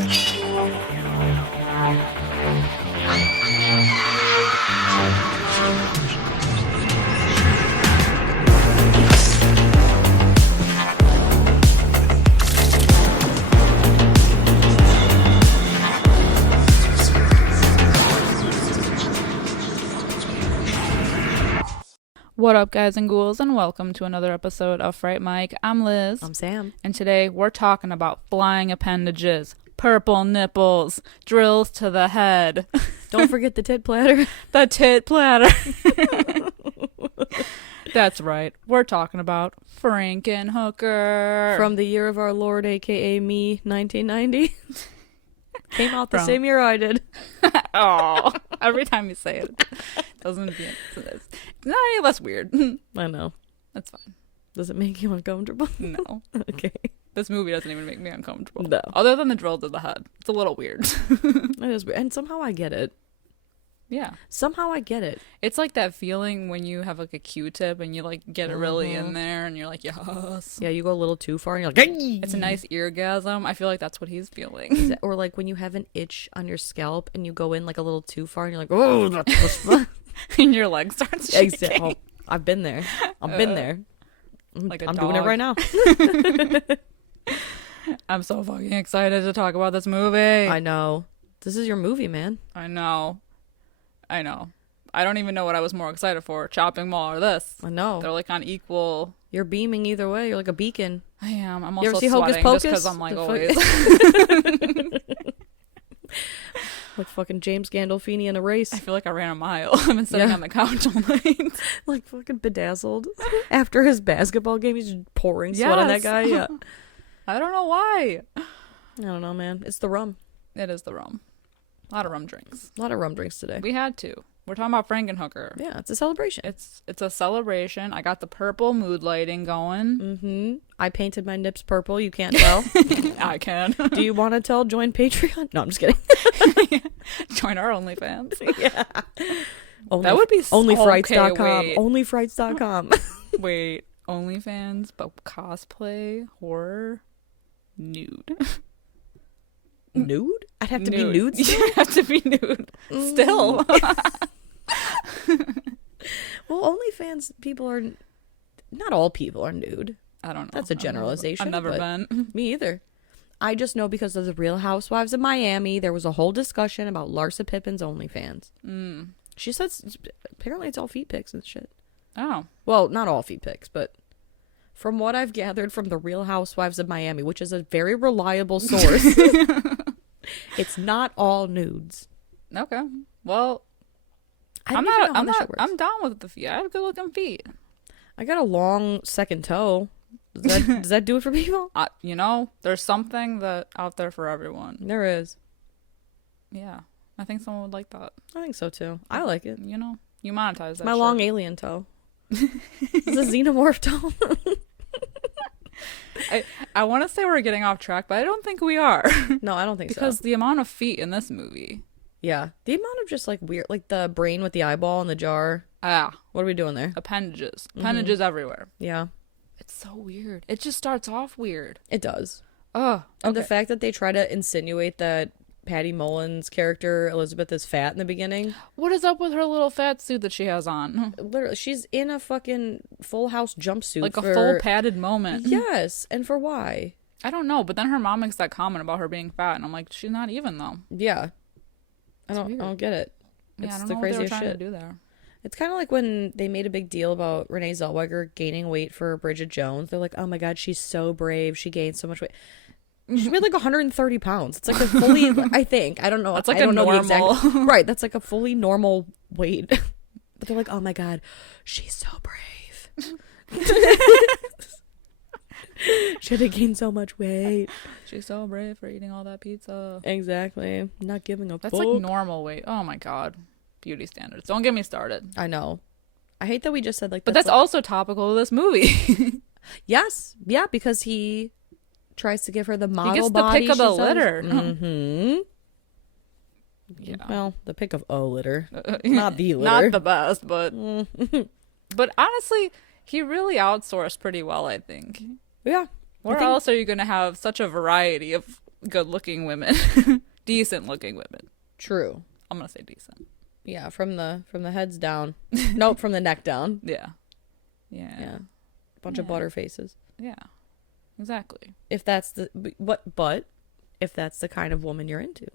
What up, guys and ghouls, and welcome to another episode of Fright Mic. I'm Liz. I'm Sam. And today we're talking about flying appendages, purple nipples, drills to the head. Don't forget the tit platter. The tit platter. That's right. We're talking about Frankenhooker. From the year of our Lord, a.k.a. me, 1990. Came out the same year I did. Oh, every time you say it doesn't be it's not any less weird. I know. That's fine. Does it make you uncomfortable? No. Okay. This movie doesn't even make me uncomfortable. No. Other than the drill to the head. It's a little weird. It is weird. And somehow I get it. Yeah. Somehow I get it. It's like that feeling when you have like a Q-tip and you like get it really in there and you're like, yes. Yeah, you go a little too far and you're like, hey! It's a nice eargasm. I feel like that's what he's feeling. Or like when you have an itch on your scalp and you go in like a little too far and you're like, oh, that was fun. And your leg starts shaking. Exactly. Oh, I've been there. I've been there. Like I'm doing it right now. I'm so fucking excited to talk about this movie. I know. This is your movie, man. I know. I don't even know what I was more excited for, Chopping Mall or this. I know. They're like on equal. You're beaming either way. You're like a beacon. I am. I'm You also ever see Hocus sweating Pocus? just because I'm like always. Like fucking James Gandolfini in a race. I feel like I ran a mile. I've been sitting on the couch all night. Like fucking bedazzled. After his basketball game, he's just pouring sweat on that guy. Yeah. I don't know why. I don't know, man. It's the rum. It is the rum. A lot of rum drinks. A lot of rum drinks today. We had to. We're talking about Frankenhooker. Yeah, it's a celebration. It's a celebration. I got the purple mood lighting going. Mm-hmm. I painted my nips purple. You can't tell. I can. Do you want to tell? Join Patreon? No, I'm just kidding. Join our OnlyFans. Yeah. That would be Onlyfrights.com. Okay, Onlyfrights.com. wait, OnlyFans, but cosplay, horror, nude. Nude? I'd have to be nude still? You have to be nude. Still. Well, OnlyFans people are... Not all people are nude. I don't know. That's a generalization. I've never been. Me either. I just know because of the Real Housewives of Miami, there was a whole discussion about Larsa Pippen's OnlyFans. She says apparently it's all feet pics and shit. Oh. Well, not all feet pics, but from what I've gathered from the Real Housewives of Miami, which is a very reliable source, it's not all nudes. Okay. Well, I'm down with the feet. I have good looking feet. I got a long second toe. Does that do it for people? There's something out there for everyone. There is. Yeah. I think someone would like that. I think so too. I like it. You monetize that. My shit. long alien toe. It's a xenomorph toe. I want to say we're getting off track, but I don't think we are. No, I don't think so. Because the amount of feet in this movie. Yeah. The amount of just like weird, like the brain with the eyeball in the jar. Ah. What are we doing there? Appendages. Appendages everywhere. Yeah. It's so weird. It just starts off weird. It does. Oh. And the fact that they try to insinuate that Patty Mullen's character, Elizabeth, is fat in the beginning. What is up with her little fat suit that she has on? Literally, she's in a fucking Full House jumpsuit. Like a full padded moment. Yes. And for why? I don't know. But then her mom makes that comment about her being fat. And I'm like, she's not even, though. Yeah. I don't get it. Yeah, it's I don't the know craziest what they were trying shit. to do there. It's kind of like when they made a big deal about Renee Zellweger gaining weight for Bridget Jones. They're like, oh my God, she's so brave. She gained so much weight. She weighed like 130 pounds. It's like a fully, I think. I don't know. That's like I don't a know normal. the exact. Right. That's like a fully normal weight. But they're like, oh my God, she's so brave. She had to gain so much weight. She's so brave for eating all that pizza. Exactly. Not giving a fuck. That's like normal weight. Oh my God. Beauty standards. Don't get me started. I know. I hate that we just said like. But that's like, also topical to this movie. Yes. Yeah, because he tries to give her the model he gets body. the pick of the litter. Mm-hmm. Yeah. Well, the pick of a litter. Not the litter. Not the best, but but honestly, he really outsourced pretty well, I think. Yeah. Where else are you going to have such a variety of good-looking women. Decent-looking women. True. I'm gonna say decent. Yeah, from the heads down. Nope, from the neck down. Yeah. Bunch of butter faces. Yeah. Exactly. If that's the but if that's the kind of woman you're into.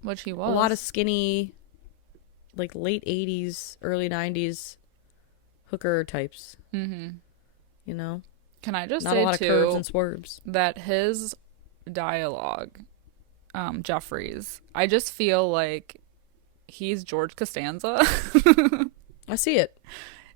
Which he was. A lot of skinny, like late 80s, early 90s hooker types. Mm-hmm. You know? Can I just Not say, a lot too, of curves and swerves. that his dialogue, Jeffrey's, I just feel like he's George Costanza. I see it.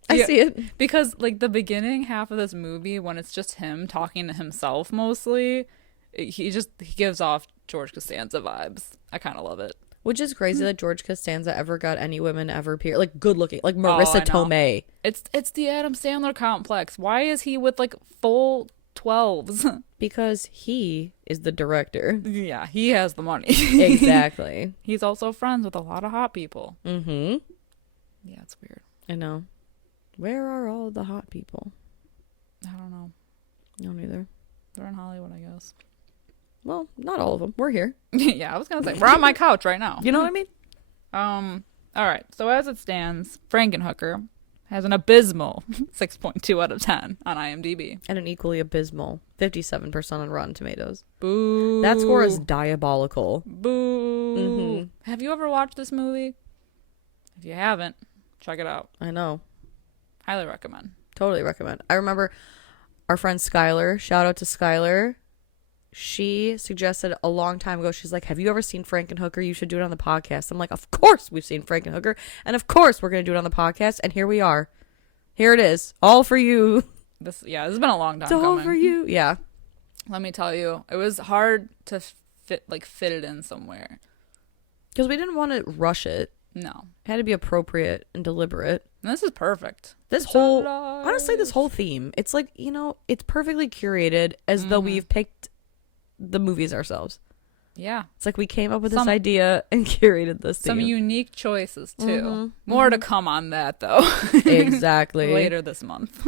I see it. Because, like, the beginning half of this movie, when it's just him talking to himself mostly, he gives off George Costanza vibes. I kind of love it. Which is crazy that George Costanza ever got any women ever appear. Like, good looking. Like, Marissa Tomei. It's the Adam Sandler complex. Why is he with, like, full 12s? Because he is the director. Yeah, he has the money. Exactly. He's also friends with a lot of hot people. Mm-hmm. Yeah, it's weird. I know. Where are all the hot people? I don't know. No, neither. They're in Hollywood, I guess. Well, not all of them. We're here. Yeah, I was gonna say we're on my couch right now. You know what I mean? All right. So as it stands, Frankenhooker has an abysmal 6.2 out of 10 on IMDb. And an equally abysmal 57% on Rotten Tomatoes. Boo. That score is diabolical. Boo. Mm-hmm. Have you ever watched this movie? If you haven't, check it out. I know. Highly recommend. Totally recommend. I remember our friend Skylar. Shout out to Skylar. She suggested a long time ago, she's like, have you ever seen Frankenhooker? You should do it on the podcast. I'm like, of course we've seen Frankenhooker. And of course we're going to do it on the podcast. And here we are. Here it is. All for you. This has been a long time It's all coming. for you. Yeah. Let me tell you, it was hard to fit it in somewhere. Because we didn't want to rush it. No. It had to be appropriate and deliberate. And this is perfect. Honestly, this whole theme, it's like, you know, it's perfectly curated as though we've picked the movies ourselves. Yeah. It's like we came up with this idea and curated this theme. Some unique choices, too. More to come on that, though. Exactly. Later this month.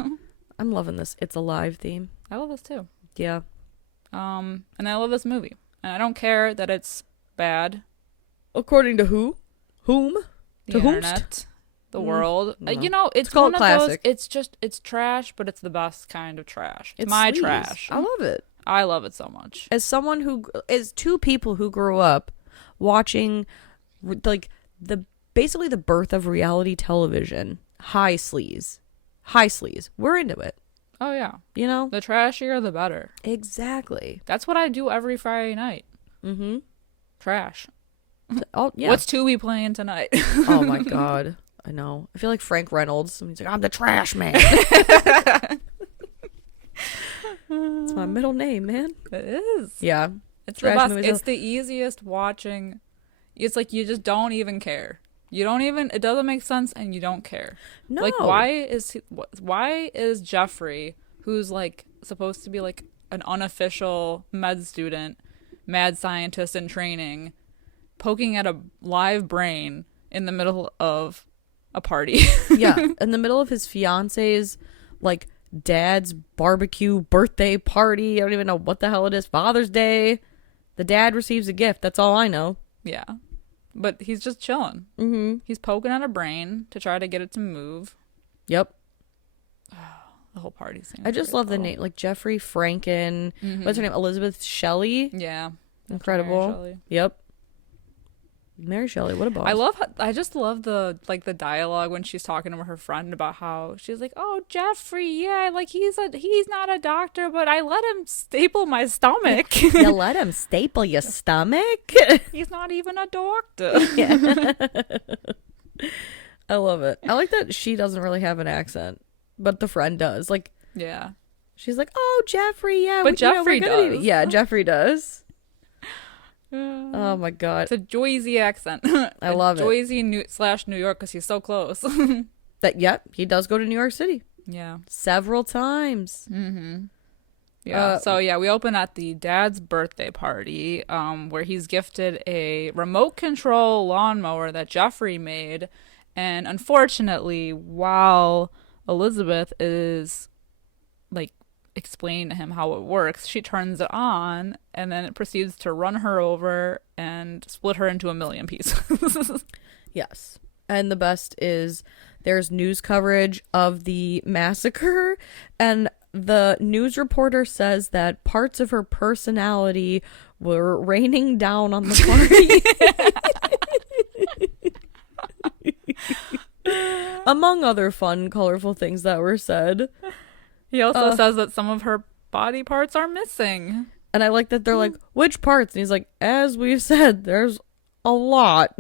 I'm loving this It's Alive theme. I love this, too. Yeah. And I love this movie. And I don't care that it's bad. According to who? Whom? The to internet. The world. No. You know, it's called one of classic. those, it's trash, but it's the best kind of trash. It's my sleaze. trash. I love it. I love it so much. As two people who grew up watching, like, basically the birth of reality television, high sleaze. We're into it. Oh, yeah. You know? The trashier, the better. Exactly. That's what I do every Friday night. Mm-hmm. Trash. Oh, yeah. What's Tubi playing tonight? Oh, my God. I know. I feel like Frank Reynolds. He's like, I'm the trash man. It's my middle name, man. It is. Yeah. It's the best. It's the easiest watching. It's like you just don't even care. It doesn't make sense and you don't care. No. Like, why is Jeffrey, who's like supposed to be like an unofficial med student, mad scientist in training, poking at a live brain in the middle of a party? Yeah. In the middle of his fiance's, like, dad's barbecue birthday party. I don't even know what the hell it is. Father's Day. The dad receives a gift. That's all I know. Yeah. But he's just chilling. Mm-hmm. He's poking at a brain to try to get it to move. Yep. The whole party scene. I just love the name. Like, Jeffrey Franken. Mm-hmm. What's her name? Elizabeth Shelley. Yeah. Incredible. Yep. Mary Shelley, what a boss. I just love the dialogue when she's talking to her friend about how she's like, oh, Jeffrey, yeah, like he's not a doctor, but I let him staple my stomach. You let him staple your stomach? He's not even a doctor. Yeah. I love it. I like that she doesn't really have an accent, but the friend does. Like, yeah. She's like, oh, Jeffrey, yeah. But Jeffrey does. Yeah, Jeffrey does. Oh my God. It's a Joyzy accent. I love it. Joyzy /New York because he's so close. Yep, he does go to New York City. Yeah. Several times. Mm-hmm. Yeah. So yeah, we open at the dad's birthday party, where he's gifted a remote control lawnmower that Jeffrey made, and unfortunately, while Elizabeth is like explaining to him how it works, she turns it on, and then it proceeds to run her over and split her into a million pieces. Yes. And the best is there's news coverage of the massacre, and the news reporter says that parts of her personality were raining down on the party. Among other fun, colorful things that were said. He also says that some of her body parts are missing. And I like that they're like, which parts? And he's like, as we've said, there's a lot.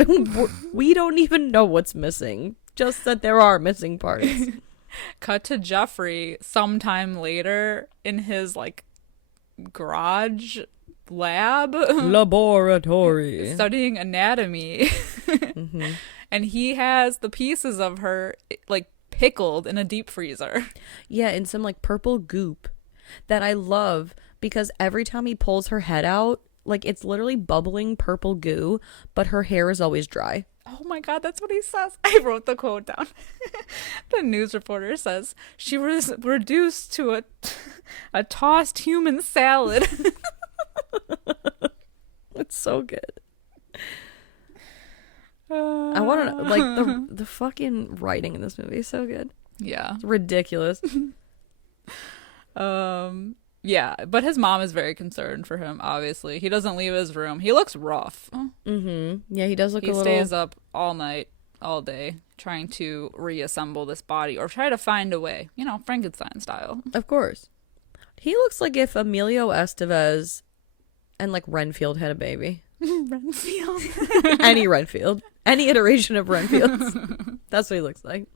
We don't even know what's missing. Just that there are missing parts. Cut to Jeffrey sometime later in his like garage lab Laboratory. studying anatomy. Mm-hmm. And he has the pieces of her like pickled in a deep freezer. Yeah, in some like purple goop that I love, because every time he pulls her head out, like it's literally bubbling purple goo, but her hair is always dry. Oh my God, that's what he says. I wrote the quote down. The news reporter says she was reduced to a tossed human salad. It's so good. I want to like the fucking writing in this movie is so good. Yeah. It's ridiculous. Yeah, but his mom is very concerned for him, obviously. He doesn't leave his room. He looks rough. Mm-hmm. Yeah, he does look he a little... stays up all night, all day, trying to reassemble this body or try to find a way, you know, Frankenstein style. Of course. He looks like if Emilio Estevez and like Renfield had a baby. Renfield? Any Renfield. Any iteration of Renfields. That's what he looks like.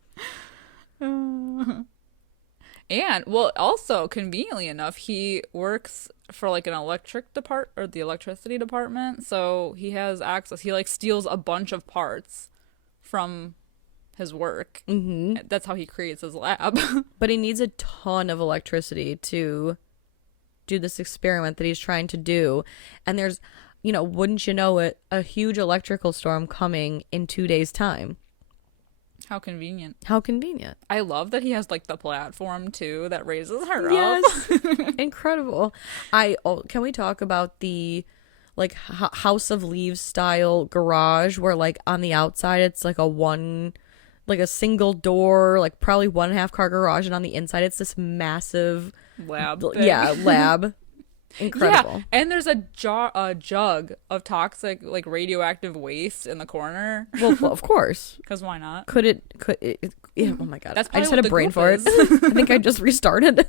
And, well, also, conveniently enough, he works for, like, an the electricity department, so he has access. He, like, steals a bunch of parts from his work. Mm-hmm. That's how he creates his lab. But he needs a ton of electricity to do this experiment that he's trying to do. And there's, you know, wouldn't you know it, a huge electrical storm coming in 2 days' time. How convenient. How convenient. I love that he has, like, the platform, too, that raises her yes. up. Incredible. Can we talk about the, like, House of Leaves style garage where, like, on the outside it's, like, a single door, like, probably 1.5 car garage, and on the inside it's this massive... lab thing. Yeah, lab. Incredible. Yeah, and there's a jug of toxic, like, radioactive waste in the corner. Well, of course. Because why not? Could it yeah, oh my God. That's I just what had a the brain goop fart. is. I think I just restarted.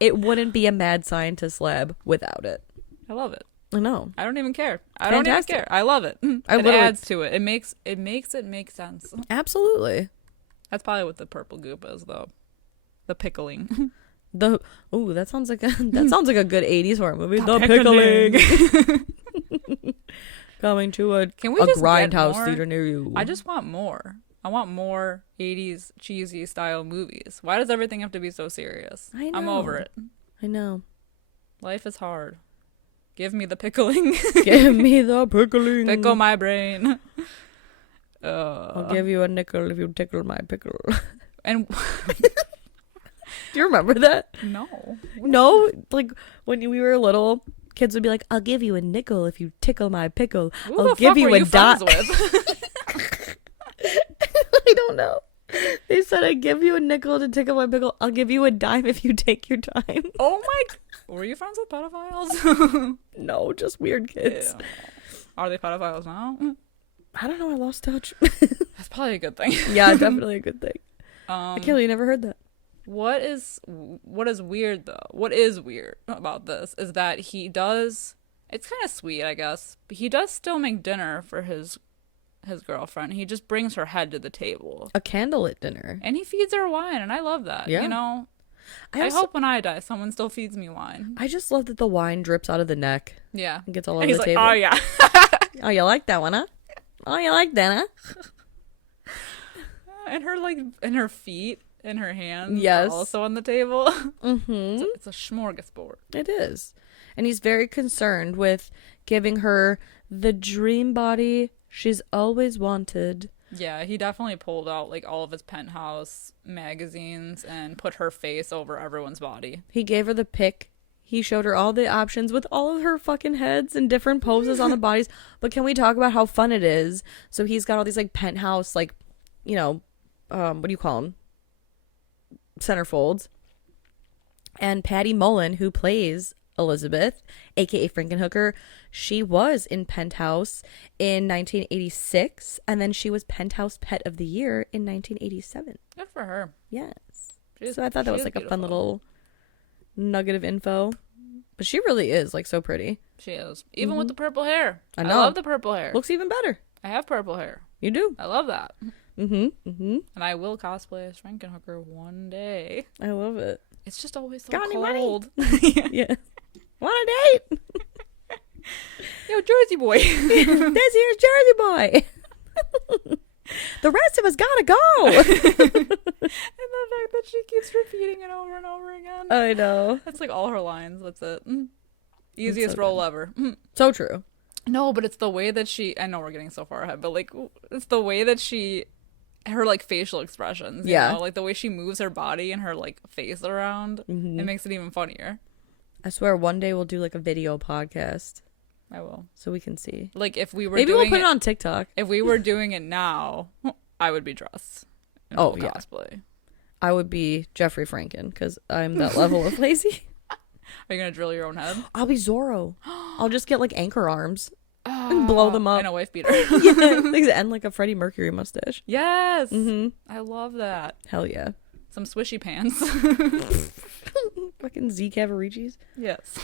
It wouldn't be a mad scientist lab without it. I love it. I know. I don't even care. Fantastic. I love it. It adds to it. It makes it make sense. Absolutely. That's probably what the purple goop is, though. The pickling. That sounds like a good 80s horror movie. The pickling. Coming to a grindhouse theater near you. I just want more. I want more 80s cheesy style movies. Why does everything have to be so serious? I know. I'm over it. I know. Life is hard. Give me the pickling. Give me the pickling. Pickle my brain. I'll give you a nickel if you tickle my pickle. And do you remember that? No, like when we were little, kids would be like, "I'll give you a nickel if you tickle my pickle. I'll give you a dime." I don't know. They said, "I give you a nickel to tickle my pickle. I'll give you a dime if you take your time." Oh my! Were you friends with pedophiles? No, just weird kids. Yeah. Are they pedophiles now? I don't know. I lost touch. That's probably a good thing. Yeah, definitely a good thing. I can't believe you never heard that. What is weird though? What is weird about this is that he does. It's kind of sweet, I guess. But he does still make dinner for his girlfriend. He just brings her head to the table. A candlelit dinner. And he feeds her wine, and I love that. Yeah. You know, I hope when I die, someone still feeds me wine. I just love that the wine drips out of the neck. Yeah. And gets all over and he's the like, table. Oh, yeah. Oh, you like that one, huh? Oh, you like that, huh? And her feet and her hands yes. are also on the table. Mm-hmm. It's a smorgasbord. It is. And he's very concerned with giving her the dream body she's always wanted Yeah, he definitely pulled out like all of his Penthouse magazines and put her face over everyone's body. He gave her the pic. He showed her all the options with all of her fucking heads and different poses on the bodies. But can we talk about how fun it is? So he's got all these like Penthouse, like, you know, what do you call them? Centerfolds. And Patty Mullen, who plays Elizabeth, aka Frankenhooker, she was in Penthouse in 1986, and then she was Penthouse Pet of the Year in 1987. Good for her. Yes. So I thought that was like a fun little nugget of info. But she really is like so pretty. She is. Even with the purple hair. I know. I love the purple hair. Looks even better. I have purple hair. You do. I love that. And I will cosplay as Frankenhooker one day. I love it. It's just always so Got any money? cold. Yeah. Want a date? Yo, Jersey boy. This here's Jersey boy. The rest of us gotta go. And the fact that she keeps repeating it over and over again. I know. That's like all her lines. That's it. Easiest so role good. ever. So true. No, but it's the way that she... I know we're getting so far ahead, but like it's the way that she... Her like facial expressions. You know? Like the way she moves her body and her like face around. It makes it even funnier. I swear one day we'll do like a video podcast. I will. So we can see. Like if we were Maybe doing we'll put it on TikTok. If we were doing it now, I would be dressed. In full cosplay. I would be Jeffrey Franken because I'm that level of lazy. Are you gonna drill your own head? I'll be Zorro. I'll just get like anchor arms and blow them up. And a wife beater. Yeah, and like a Freddie Mercury mustache. Yes. I love that. Hell yeah. Some swishy pants. Fucking Z Cavaricis. Yes.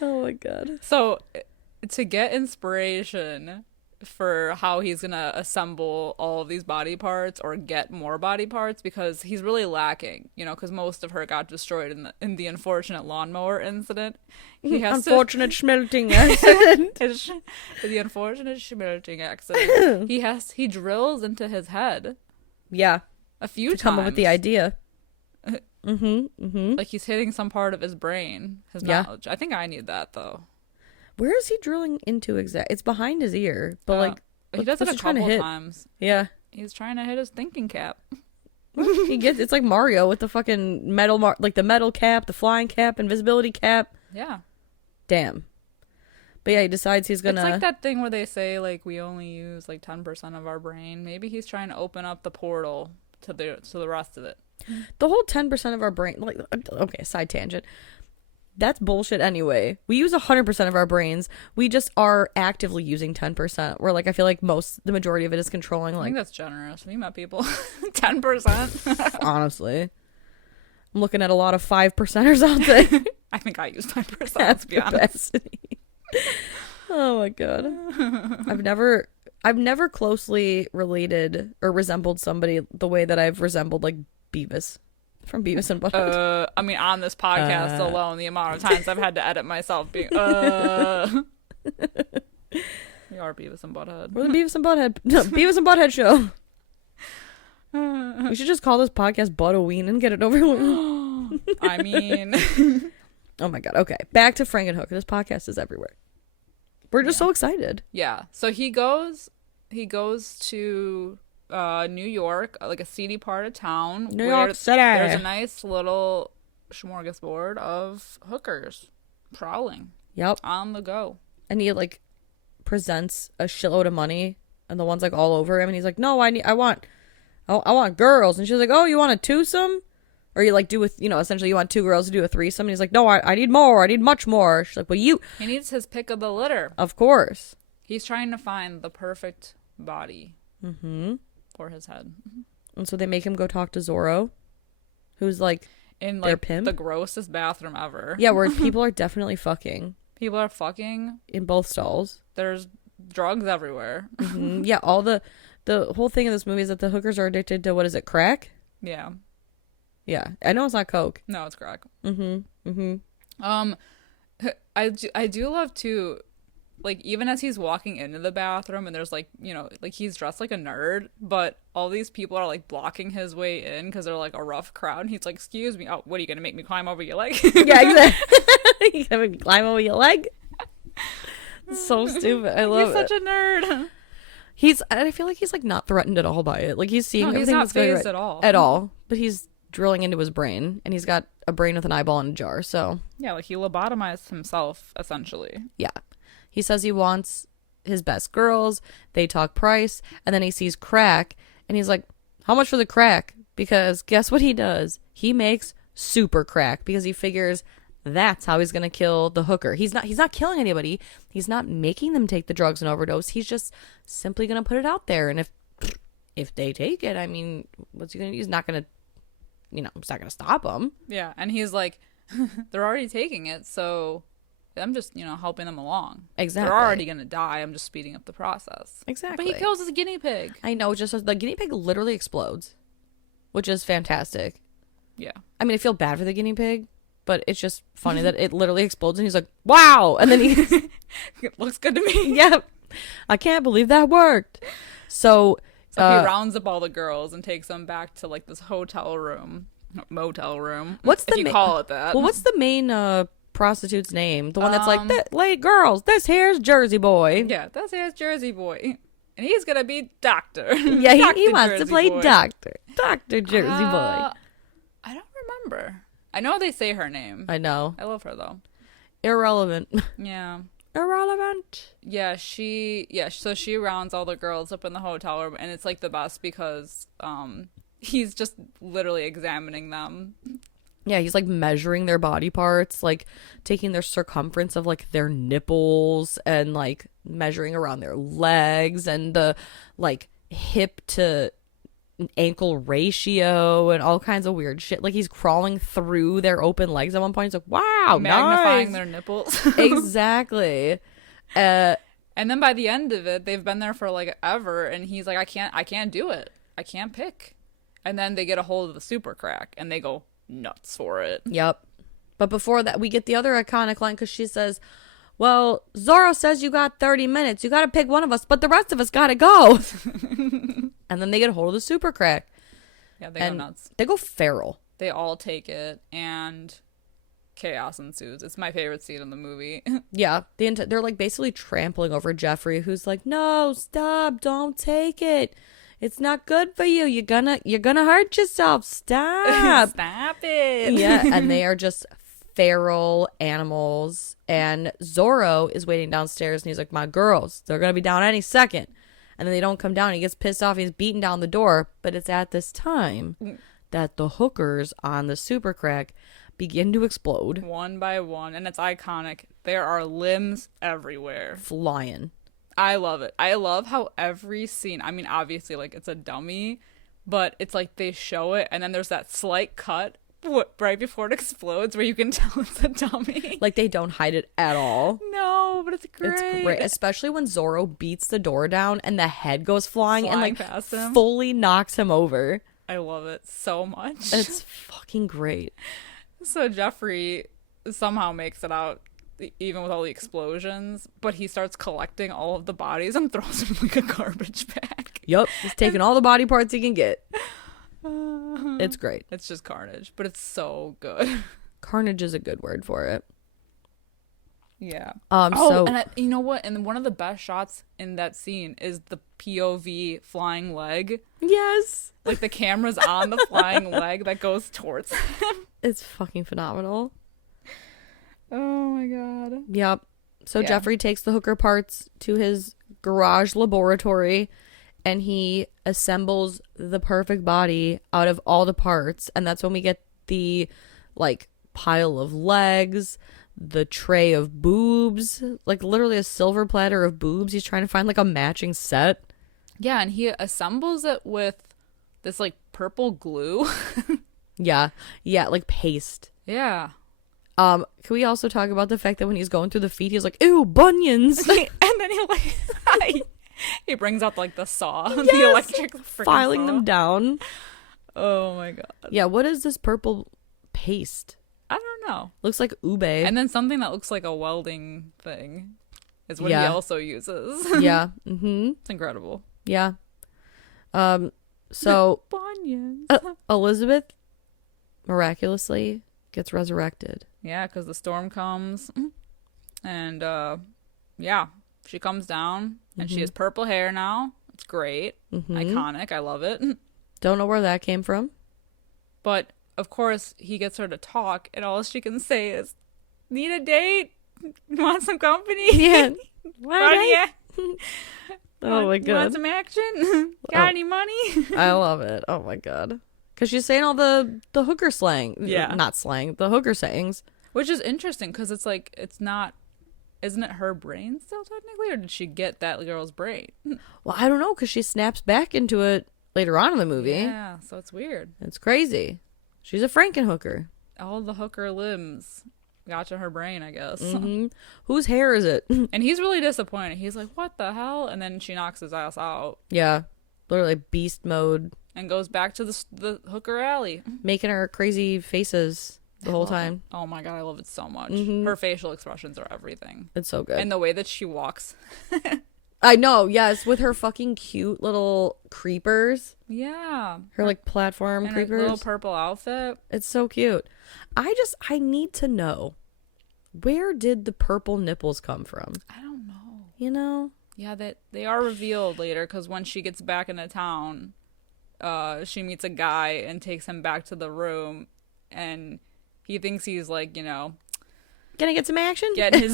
Oh my god. So to get inspiration for how he's gonna assemble all of these body parts or get more body parts, because he's really lacking, you know, because most of her got destroyed in the unfortunate lawnmower incident. He has unfortunate schmelting accident. The unfortunate schmelting accident. He drills into his head. Yeah. A few times. Come up with the idea. Like he's hitting some part of his brain, his knowledge. I think I need that though. Where is he drilling into exactly? It's behind his ear, but like he does it a couple times. Yeah, he's trying to hit his thinking cap. It's like Mario with the fucking metal, like the metal cap, the flying cap, invisibility cap. Yeah. Damn. But yeah, he decides he's gonna. It's like that thing where they say like we only use like 10% of our brain. Maybe he's trying to open up the portal to the rest of it. The whole 10% of our brain, like, okay, side tangent. That's bullshit anyway. We use 100% of our brains. We just are actively using 10%. Where, like, I feel like the majority of it is controlling, like... I think that's generous. Have you met people? 10%? Honestly. I'm looking at a lot of 5%ers out there. I think I use 10%, let's be honest. Oh, my God. I've never closely related or resembled somebody the way that I've resembled, like, Beavis from Beavis and Butthead. I mean, on this podcast alone, the amount of times I've had to edit myself being, We are Beavis and Butthead. We're the Beavis and Butthead. No, Beavis and Butthead show. We should just call this podcast Buttoween and get it over with. I mean. Oh my God. Okay. Back to Frankenhooker. This podcast is everywhere. We're just so excited. Yeah. So he goes to New York, like a seedy part of town. New York City. There's a nice little smorgasbord of hookers prowling. Yep. On the go. And he like presents a shitload of money, and the one's like all over him, and he's like, "No, I want girls." And she's like, "Oh, you want a twosome?" Or you like do with, you know, essentially you want two girls to do a threesome. And he's like, "No, I need more. I need much more." She's like, "Well, he needs his pick of the litter." Of course. He's trying to find the perfect body. For his head. And so they make him go talk to Zorro, who's like in their like pimp. The grossest bathroom ever. Yeah, where people are definitely fucking. People are fucking in both stalls. There's drugs everywhere. Yeah, all the whole thing of this movie is that the hookers are addicted to, what is it, crack? Yeah. Yeah, I know it's not coke. No, it's crack. I do love too, like, even as he's walking into the bathroom and there's like, you know, like he's dressed like a nerd, but all these people are like blocking his way in because they're like a rough crowd, and he's like, "Excuse me, oh, what are you gonna make me climb over your leg?" Yeah, exactly. You gonna make me climb over your leg? It's so stupid. I love it. He's such a nerd. I feel like he's like not threatened at all by it. Like he's seeing No, he's everything not that's going phased right at all. But he's drilling into his brain, and he's got a brain with an eyeball in a jar. So Yeah, like he lobotomized himself, essentially. yeah, he says he wants his best girls. They talk price, and then he sees crack, and he's like, "How much for the crack?" Because guess what he does? He makes super crack because he figures that's how he's gonna kill the hooker. He's not killing anybody. He's not making them take the drugs and overdose. He's just simply gonna put it out there, and if they take it, I mean, what's he gonna do? He's not gonna, it's not gonna stop them. Yeah, and he's like, they're already taking it, so I'm just, helping them along. Exactly. They're already gonna die. I'm just speeding up the process. Exactly. But he kills his guinea pig. I know. Just the guinea pig literally explodes, which is fantastic. Yeah. I mean, I feel bad for the guinea pig, but it's just funny that it literally explodes, and he's like, "Wow!" And then It looks good to me. yeah, I can't believe that worked. So he rounds up all the girls and takes them back to like this motel room. What's if the you call it that? Well, what's the main prostitute's name? The one that's like, "Late girls, this here's Jersey Boy." Yeah, that's his Jersey Boy, and he's gonna be Doctor. Yeah, he Dr. wants to Jersey play Boy. Doctor Jersey Boy. I don't remember. I know they say her name. I know. I love her though. Irrelevant. Yeah. Irrelevant. Yeah, so she rounds all the girls up in the hotel room, and it's like the best because he's just literally examining them. Yeah, he's like measuring their body parts, like taking their circumference of like their nipples and like measuring around their legs and the like hip to ankle ratio and all kinds of weird shit. Like he's crawling through their open legs at one point. He's like, "Wow, Magnifying nice." their nipples. Exactly. And then by the end of it, they've been there for like ever, and he's like, I can't do it. I can't pick. And then they get a hold of the super crack, and they go nuts for it. Yep. But before that, we get the other iconic line because she says, "Well, Zorro says you got 30 minutes. You got to pick one of us, but the rest of us got to go." And then they get a hold of the super crack. Yeah, they go nuts. They go feral. They all take it, and chaos ensues. It's my favorite scene in the movie. Yeah, they're like basically trampling over Jeffrey, who's like, "No, stop! Don't take it. It's not good for you. You're gonna hurt yourself. Stop! Stop it!" Yeah, and they are just feral animals. And Zorro is waiting downstairs, and he's like, "My girls, they're gonna be down any second." And then they don't come down. He gets pissed off. He's beating down the door. But it's at this time that the hookers on the super crack begin to explode. One by one. And it's iconic. There are limbs everywhere. Flying. I love it. I love how every scene, I mean, obviously, like, it's a dummy, but it's like they show it, and then there's that slight cut right before it explodes where you can tell it's a dummy. Like, they don't hide it at all. No, but it's great. It's great, especially when Zorro beats the door down and the head goes flying and like past him. fully knocks him over. I love it so much. It's fucking great. So Jeffrey somehow makes it out even with all the explosions, but he starts collecting all of the bodies and throws them in like a garbage bag. Yep, he's taking all the body parts he can get. It's great. It's just carnage, but it's so good. Carnage is a good word for it. Yeah. So and you know what? And one of the best shots in that scene is the POV flying leg. yes, Like the camera's on the flying leg that goes towards him. it's fucking phenomenal. Oh my god. Yep. So Yeah. Jeffrey takes the hooker parts to his garage laboratory, and he assembles the perfect body out of all the parts, and that's when we get the like pile of legs, the tray of boobs, like literally a silver platter of boobs. He's trying to find like a matching set. Yeah, and he assembles it with this like purple glue. Yeah, like paste. Yeah. Can we also talk about the fact that when he's going through the feet, he's like, "Ew, bunions," And then he like he brings out like the saw, the electric freaking filing saw. them down. Oh my god. Yeah, what is this purple paste? I don't know. Looks like ube. And then something that looks like a welding thing is what he Yeah. also uses. Yeah. Mm-hmm. It's incredible. Yeah. So Bunions. Elizabeth miraculously gets resurrected. Yeah, because the storm comes, and yeah, she comes down, and she has purple hair now. It's great. Iconic. I love it. Don't know where that came from. But, of course, he gets her to talk, and all she can say is, need a date? Want some company? Yeah. What? Oh my god. Want some action? Got any money? I love it. Oh my god. Because she's saying all the hooker slang. Yeah. Not slang, the hooker sayings. Which is interesting, because it's like, it's not, isn't it her brain still technically, or did she get that girl's brain? Well, I don't know, because she snaps back into it later on in the movie. Yeah, so it's weird. It's crazy. She's a Frankenhooker. All the hooker limbs got to her brain, I guess. Whose hair is it? And he's really disappointed. He's like, what the hell? And then she knocks his ass out. Yeah. Literally beast mode. And goes back to the hooker alley. Making her crazy faces the whole time. Oh my god, I love it so much. Her facial expressions are everything. It's so good. And the way that she walks. I know, yes, with her fucking cute little creepers. Yeah. Her like platform and creepers. her little purple outfit. It's so cute. I need to know, where did the purple nipples come from? I don't know. You know? Yeah, that they are revealed later, because when she gets back into town, she meets a guy and takes him back to the room, and he thinks he's like, you know, Gonna get some action? getting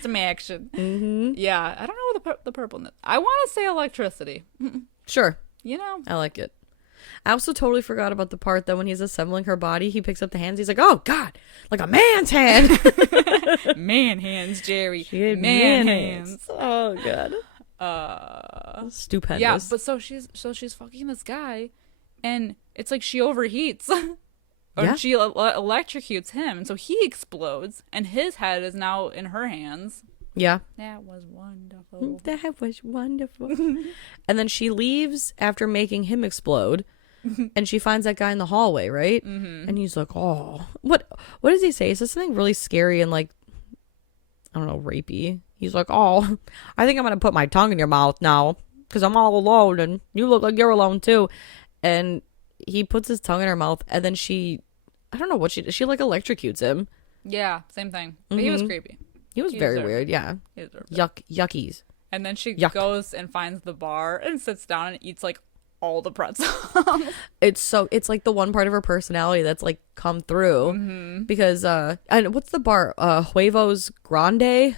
some action. Yeah, I don't know what the purple. I want to say electricity. Sure. You know, I like it. I also totally forgot about the part that when he's assembling her body, he picks up the hands. He's like, oh, God, like a man's hand. man hands, Jerry. She had Man hands. Oh, God. Stupendous. Yeah, but so she's fucking this guy, and it's like she overheats. Or Yeah. she electrocutes him, and so he explodes, and his head is now in her hands. Yeah. That was wonderful. That was wonderful. And then she leaves after making him explode, and she finds that guy in the hallway, right? And he's like, oh, what does he say? He says something really scary and like, I don't know, rapey. He's like, oh, I think I'm going to put my tongue in your mouth now because I'm all alone and you look like you're alone too. And he puts his tongue in her mouth, and then I don't know what she like electrocutes him. Yeah, same thing. But he was creepy. He was very weird, yeah. Yuckies. And then she Yuck. goes and finds the bar and sits down and eats like all the pretzels. It's like the one part of her personality that's like come through because and what's the bar? Huevos Grande.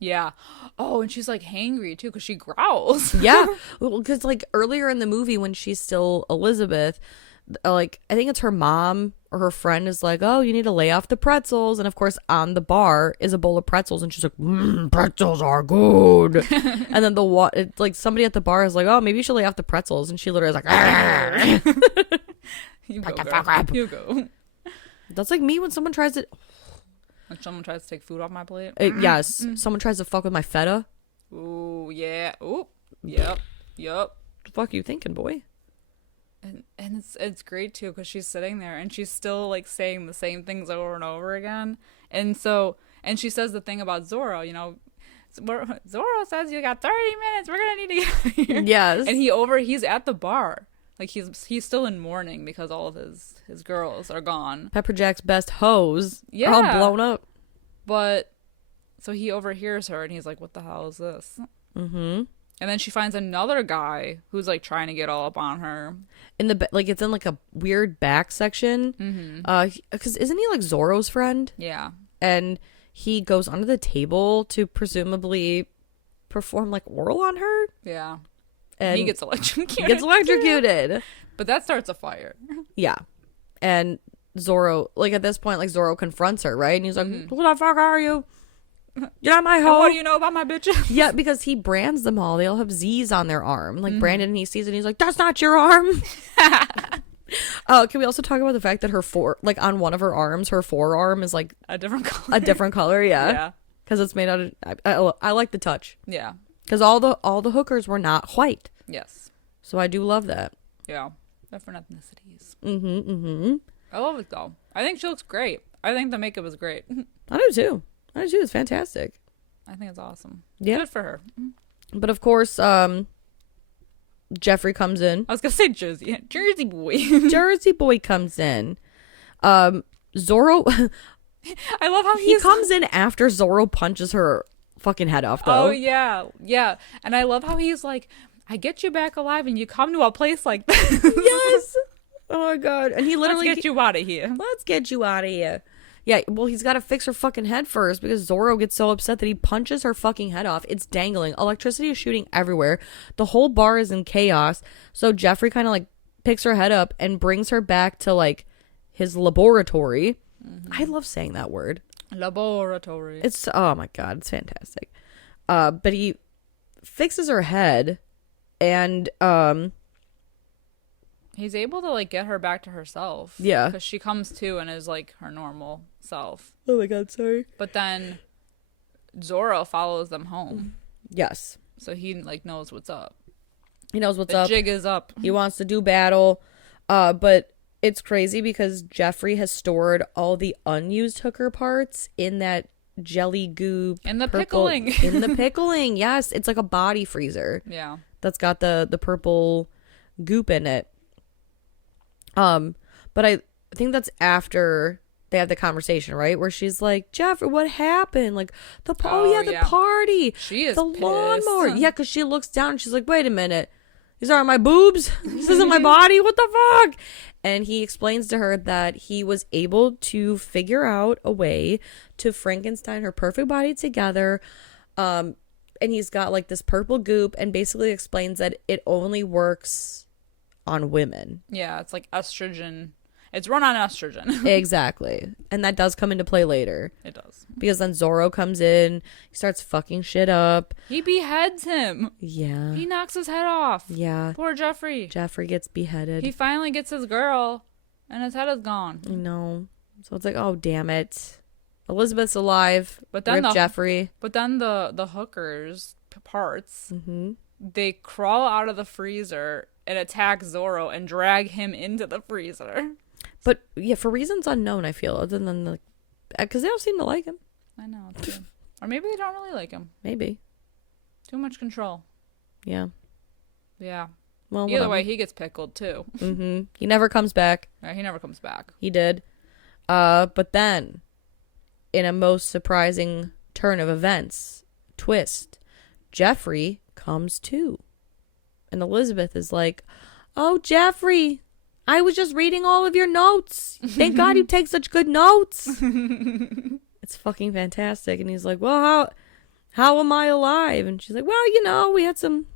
Yeah. Oh, and she's like hangry too because she growls. Yeah, because like earlier in the movie when she's still Elizabeth, like I think it's her mom or her friend is like, oh, you need to lay off the pretzels, and of course on the bar is a bowl of pretzels, and she's like, pretzels are good. And then like somebody at the bar is like, oh, maybe you should lay off the pretzels, and she literally is like, You go, girl. You go. That's like me when someone tries to. When someone tries to take food off my plate. Yes, someone tries to fuck with my feta. Ooh, yeah. Ooh, yep. The fuck you thinking, boy? And it's great too because she's sitting there and she's still like saying the same things over and over again, and she says the thing about Zorro, you know, Zorro says you got 30 minutes, we're gonna need to get out of here. Yes. And he's at the bar, like he's still in mourning because all of his girls are gone. Pepper Jack's best hoes are all blown up. But so he overhears her and he's like, what the hell is this? And then she finds another guy who's like trying to get all up on her. In the like it's in like a weird back section. Because isn't he like Zorro's friend? Yeah. And he goes under the table to presumably perform like oral on her. Yeah. And he gets electrocuted. But that starts a fire. Yeah. And Zorro, like at this point, like Zorro confronts her, right? And he's like, who the fuck are you? You're not my hoe. What do you know about my bitches? Yeah, because he brands them all. They all have Z's on their arm. Like Brandon, and he sees it and he's like, that's not your arm. Can we also talk about the fact that her like on one of her arms, her forearm is like a different color. Yeah. Yeah. Because it's made out of, I like the touch. Yeah. Because all the hookers were not white. Yes. So I do love that. Yeah. Different ethnicities. Mm-hmm. I love it though. I think she looks great. I think the makeup is great. I do too. It's fantastic. I think it's awesome. Yeah. Good for her. But of course, Jeffrey comes in. I was going to say Jersey boy. Jersey boy comes in. Zorro. I love how he comes in after Zorro punches her fucking head off, though. Oh, yeah. Yeah. And I love how he's like, I get you back alive and you come to a place like this. Yes. Oh, my God. And he literally... Let's get you out of here. Let's get you out of here. Yeah, well, he's got to fix her fucking head first because Zorro gets so upset that he punches her fucking head off. It's dangling. Electricity is shooting everywhere. The whole bar is in chaos. So Jeffrey kind of like picks her head up and brings her back to like his laboratory. I love saying that word. Laboratory. It's, oh my God, it's fantastic. But he fixes her head and he's able to like get her back to herself. Yeah. Because she comes to and is like her normal self. oh my God, sorry. But then Zorro follows them home. Yes. So he like knows what's up. He knows what's The up. jig is up. He wants to do battle. But it's crazy because Jeffrey has stored all the unused hooker parts in that jelly goo. In the purple, pickling. In the pickling. Yes. It's like a body freezer. Yeah. That's got the purple goop in it. But I think that's after they have the conversation, right? Where she's like, Jeffrey, what happened? Like, the party. She is the pissed. lawnmower. Yeah, because she looks down and she's like, wait a minute. These aren't my boobs. This isn't my body. What the fuck? And he explains to her that he was able to figure out a way to Frankenstein her perfect body together. And he's got like this purple goop and basically explains that it only works on women. Yeah, it's like estrogen. It's run on estrogen. Exactly. And that does come into play later. It does. Because then Zorro comes in, he starts fucking shit up. He beheads him. Yeah. He knocks his head off. Yeah. Poor Jeffrey. Jeffrey gets beheaded. He finally gets his girl, and his head is gone. I know. So it's like, oh, damn it. Elizabeth's alive. But then Rip Jeffrey. But then the hookers parts, Mm-hmm. they crawl out of the freezer and attack Zorro and drag him into the freezer. But yeah, for reasons unknown, I feel, other than like, because they don't seem to like him. I know. It's good. Or maybe they don't really like him. Maybe. Too much control. Yeah. Yeah. Well, Either way, he gets pickled too. Mm-hmm. He never comes back. Yeah, he never comes back. He did. But then, in a most surprising turn of events, twist, Jeffrey comes too. And Elizabeth is like, oh, Jeffrey, I was just reading all of your notes. Thank God you take such good notes. It's fucking fantastic. And he's like, well, how am I alive? And she's like, well, we had some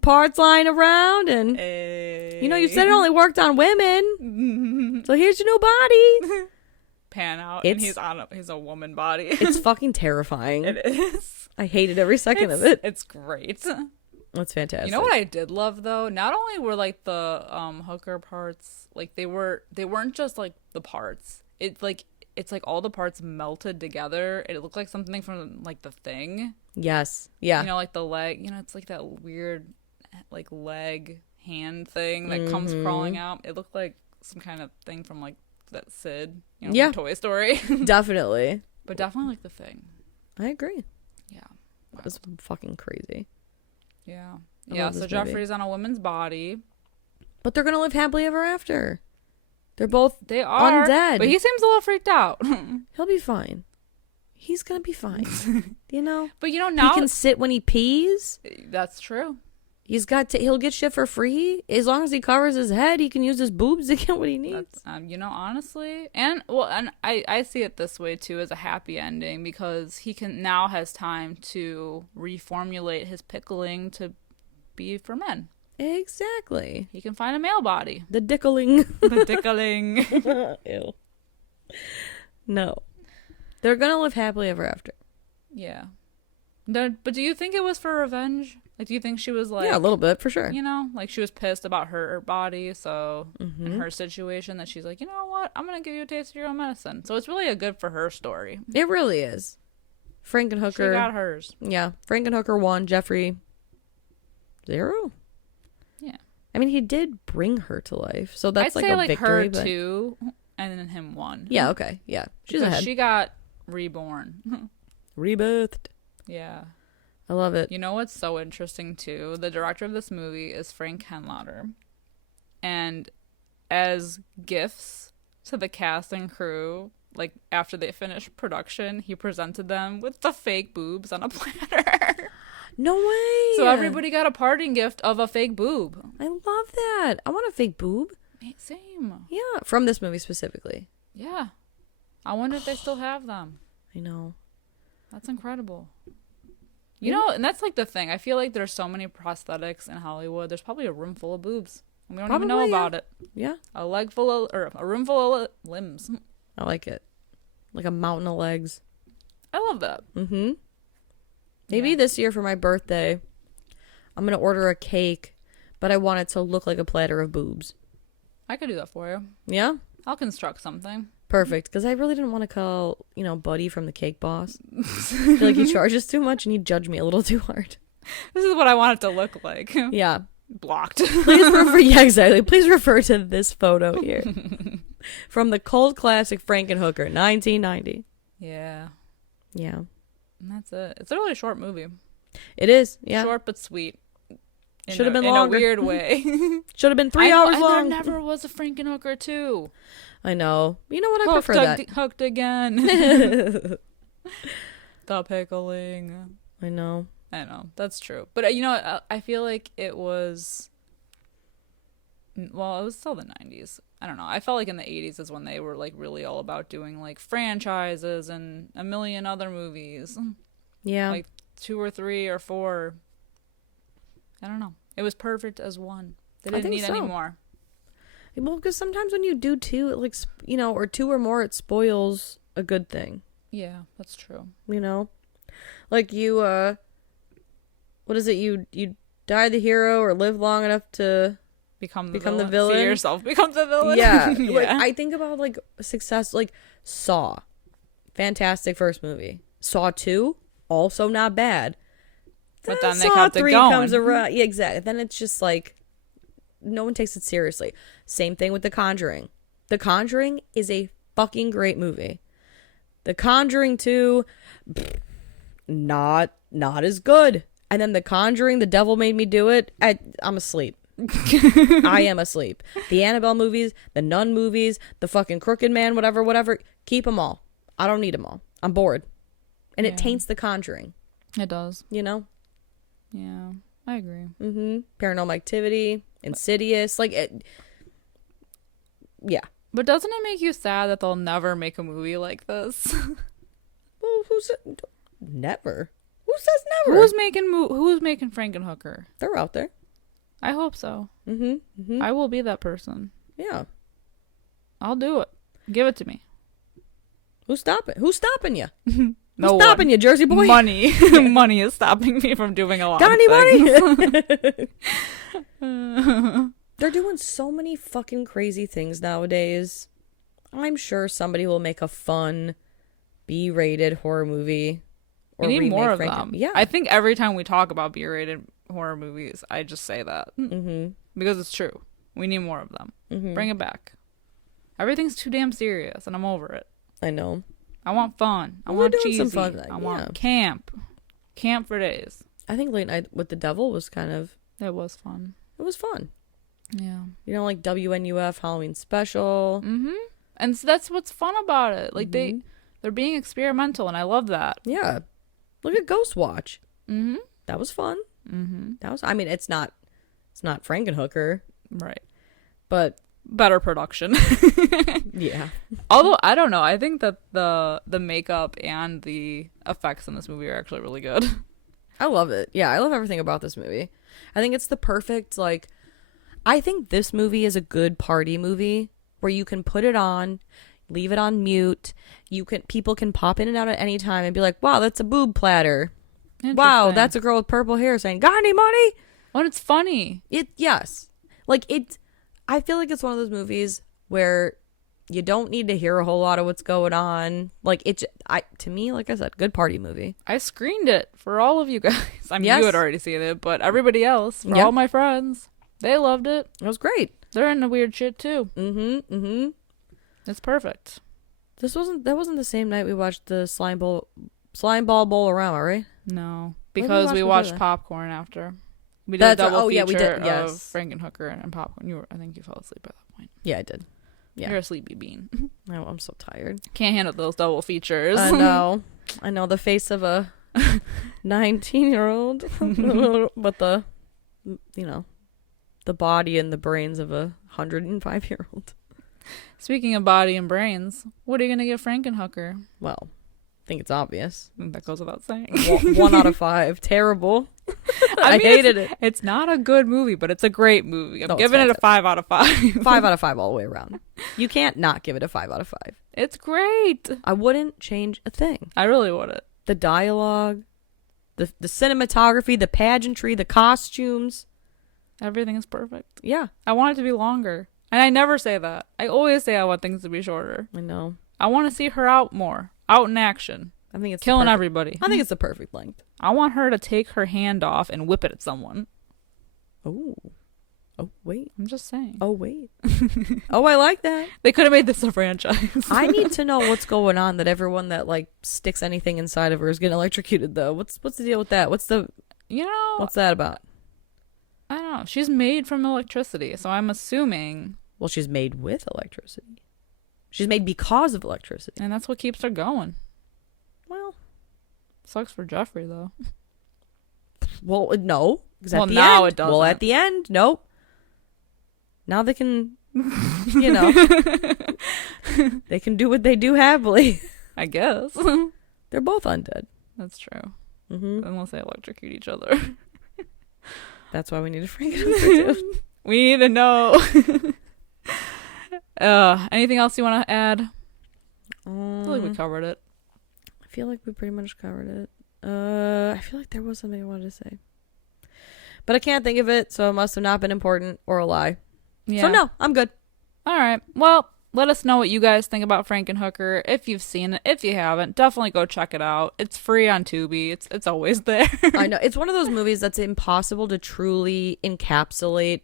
parts lying around, and you said it only worked on women. So here's your new body. Pan out, and he's a woman body. It's fucking terrifying. It is. I hated every second of it. It's great. That's fantastic. You know what I did love though? Not only were like the hooker parts, like they weren't just like the parts. It's like all the parts melted together. It looked like something from like The Thing. Yes. Yeah. Like the leg. It's like that weird like leg hand thing that comes crawling out. It looked like some kind of thing from like that Sid, from Toy Story. Definitely. But definitely like The Thing. I agree. Yeah. That was fucking crazy. Yeah. I Yeah, love so this Jeffrey's on a woman's body. But they're going to live happily ever after. They're both They are undead. But he seems a little freaked out. He'll be fine. He's going to be fine. But now he can sit when he pees. That's true. He'll get shit for free. As long as he covers his head, he can use his boobs to get what he needs. That's, honestly, and I see it this way too, as a happy ending, because he has time to reformulate his pickling to be for men. Exactly. He can find a male body. The dickling. The dickling. Ew. No. They're gonna live happily ever after. Yeah. But do you think it was for revenge? Like, do you think she was like... Yeah, a little bit, for sure. Like she was pissed about her body, so in her situation that she's like, you know what? I'm going to give you a taste of your own medicine. So it's really a good for her story. It really is. Frankenhooker. She got hers. Yeah. Frankenhooker 1, Jeffrey 0. Yeah. I mean, he did bring her to life, so that's I'd like say a like victory. her but... 2 and then him 1. Yeah, okay. Yeah. She's because ahead. she got reborn. Rebirthed. Yeah. I love it. You know what's so interesting too? The director of this movie is Frank Henenlotter. And as gifts to the cast and crew like after they finished production, he presented them with the fake boobs on a platter. No way. So everybody got a parting gift of a fake boob. I love that. I want a fake boob. Same. Yeah, from this movie specifically. Yeah. I wonder if they still have them. I know. That's incredible. You know, and that's like the thing. I feel like there's so many prosthetics in Hollywood. There's probably a room full of boobs. And we don't even know about it. Yeah. A leg full of, or a room full of limbs. I like it. Like a mountain of legs. I love that. Mm-hmm. Maybe this year for my birthday, I'm going to order a cake, but I want it to look like a platter of boobs. I could do that for you. Yeah? I'll construct something. Perfect. Because I really didn't want to call, Buddy from the Cake Boss. I feel like he charges too much and he'd judge me a little too hard. This is what I want it to look like. Yeah. Blocked. Yeah, exactly. Please refer to this photo here. From the cult classic Frankenhooker, 1990. Yeah. Yeah. And that's it. It's a really short movie. It is, yeah. Short but sweet. Should have been longer. In a weird way. Should have been 3 hours long. And there never was a Frankenhooker 2. I know. You know what? I prefer that. Hooked again. The pickling. I know. That's true. But, I feel like it was... Well, it was still the 90s. I don't know. I felt like in the 80s is when they were, like, really all about doing, like, franchises and a million other movies. Yeah. Like 2 or 3 or 4. I don't know. It was perfect as one. They didn't need any more. Well, because sometimes when you do 2, it like, or 2 or more, it spoils a good thing. Yeah, that's true. Like you, what is it? You die the hero or live long enough to become the villain. See yourself become the villain. Yeah. Yeah. Like, I think about like success, like Saw. Fantastic first movie. Saw 2, also not bad. But then they Saw kept 3 it going. comes around. Yeah, exactly. Then it's just like, no one takes it seriously. Same thing with The Conjuring. The Conjuring is a fucking great movie. The Conjuring 2, not as good. And then The Conjuring, The Devil Made Me Do It, I'm asleep. I am asleep. The Annabelle movies, the Nun movies, the fucking Crooked Man, whatever. Keep them all. I don't need them all. I'm bored. And it taints The Conjuring. It does. Yeah, I agree. Paranormal Activity, Insidious, like it. Yeah. But doesn't it make you sad that they'll never make a movie like this? Well, who said never? Who says never? Who's making Frankenhooker? They're out there. I hope so. I will be that person. Yeah. I'll do it. Give it to me. Who's stopping you? No Who's stopping you, Jersey boy? Money. Money is stopping me from doing a lot Got of any money? They're doing so many fucking crazy things nowadays. I'm sure somebody will make a fun B-rated horror movie. We need more of them. Yeah. I think every time we talk about B-rated horror movies, I just say that. Because it's true. We need more of them. Bring it back. Everything's too damn serious, and I'm over it. I know. I want fun. I want cheesy. Some fun. I want camp. Camp for days. I think Late Night with the Devil was kind of... It was fun. It was fun. Yeah. Like WNUF Halloween Special. And so that's what's fun about it. Like they're being experimental, and I love that. Yeah. Look at Ghost Watch. That was fun. That was... I mean, it's not Frankenhooker. Right. But... Better production. Yeah. Although, I don't know. I think that the makeup and the effects in this movie are actually really good. I love it. Yeah, I love everything about this movie. I think it's the perfect, like... I think this movie is a good party movie where you can put it on, leave it on mute. People can pop in and out at any time and be like, wow, that's a boob platter. Wow, that's a girl with purple hair saying, got any money? Oh, and it's funny. Yes. Like, I feel like it's one of those movies where you don't need to hear a whole lot of what's going on. Like, to me, like I said, good party movie. I screened it for all of you guys. I mean, Yes. you had already seen it, but everybody else, for all my friends, they loved it. It was great. They're into weird shit too. It's perfect. That wasn't the same night we watched the Slime Ball Bowl-orama, right? No, because we watched Popcorn after. We did That's a double feature we did. Yes. of Frankenhooker and Popcorn. I think you fell asleep by that point. Yeah, I did. You're a sleepy bean. Oh, I'm so tired. Can't handle those double features. I know. The face of a 19-year-old, but the body and the brains of a 105-year-old. Speaking of body and brains, what are you gonna give Frankenhooker? Well, I think it's obvious. That goes without saying. 1 out of 5. Terrible. I mean, hated it. It's not a good movie, but it's a great movie. I'm No, giving it a 5 out of 5. 5 out of 5 all the way around. You can't not give it a 5 out of 5. It's great. I wouldn't change a thing. I really wouldn't. The dialogue, the cinematography, the pageantry, the costumes. Everything is perfect. Yeah. I want it to be longer. And I never say that. I always say I want things to be shorter. I know. I want to see her out more. Out in action. I think it's killing everybody. I think it's the perfect length. I want her to take her hand off and whip it at someone. Oh. Oh, wait. I'm just saying. Oh, wait. Oh, I like that. They could have made this a franchise. I need to know what's going on that everyone that like sticks anything inside of her is getting electrocuted though. What's the deal with that? What's that about? I don't know. She's made from electricity, so I'm assuming. Well, she's made with electricity. She's made because of electricity. And that's what keeps her going. Well, sucks for Jeffrey though. Well, no. Well, now it doesn't. Well, at the end, nope. Now they can, they can do what they do happily. I guess. They're both undead. That's true. Mm-hmm. Unless they electrocute each other. That's why we need a Frankenhooker too. We need to know. Anything else you want to add? I feel like we covered it. I feel like we pretty much covered it. I feel like there was something I wanted to say. But I can't think of it, so it must have not been important or a lie. Yeah. So no, I'm good. All right. Well, let us know what you guys think about Frankenhooker. If you've seen it, if you haven't, definitely go check it out. It's free on Tubi. It's always there. I know. It's one of those movies that's impossible to truly encapsulate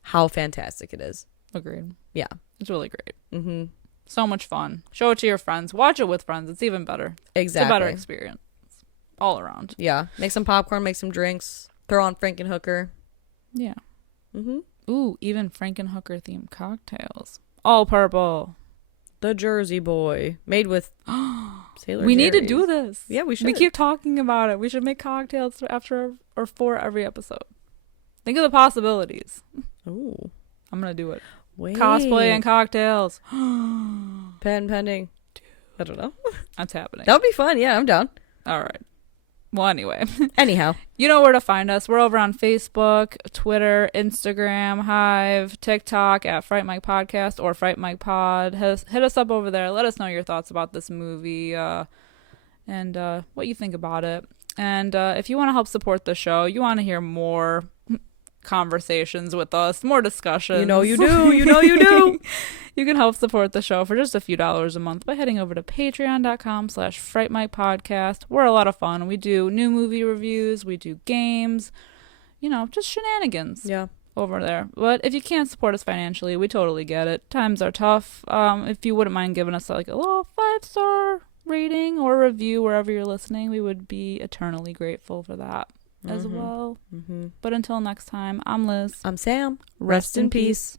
how fantastic it is. Agreed. Yeah. It's really great. Mm-hmm. So much fun. Show it to your friends. Watch it with friends. It's even better. Exactly. It's a better experience. All around. Yeah. Make some popcorn, make some drinks. Throw on Frankenhooker. Yeah. Mm-hmm. Ooh, even Frankenhooker themed cocktails. All purple. The Jersey Boy. Made with Sailor We Jerry's. need to do this. Yeah, we should. We keep talking about it. We should make cocktails after or for every episode. Think of the possibilities. Ooh. I'm going to do it. Wait. Cosplay and cocktails. Pen pending. I don't know. That's happening. That would be fun. Yeah, I'm down. All right. Well, anyway. Anyhow. You know where to find us. We're over on Facebook, Twitter, Instagram, Hive, TikTok at Fright Mic Podcast or Fright Mic Pod. Hit us up over there. Let us know your thoughts about this movie and what you think about it. And if you want to help support the show, you want to hear more conversations with us, more discussions. You know you do. You know you do. You can help support the show for just a few dollars a month by heading over to patreon.com/frightmicpodcast. We're a lot of fun. We do new movie reviews. We do games. Just shenanigans. Yeah. Over there. But if you can't support us financially, we totally get it. Times are tough. If you wouldn't mind giving us like a little 5-star rating or review wherever you're listening, we would be eternally grateful for that as well. Mm-hmm. But until next time, I'm Liz. I'm Sam. Rest in peace.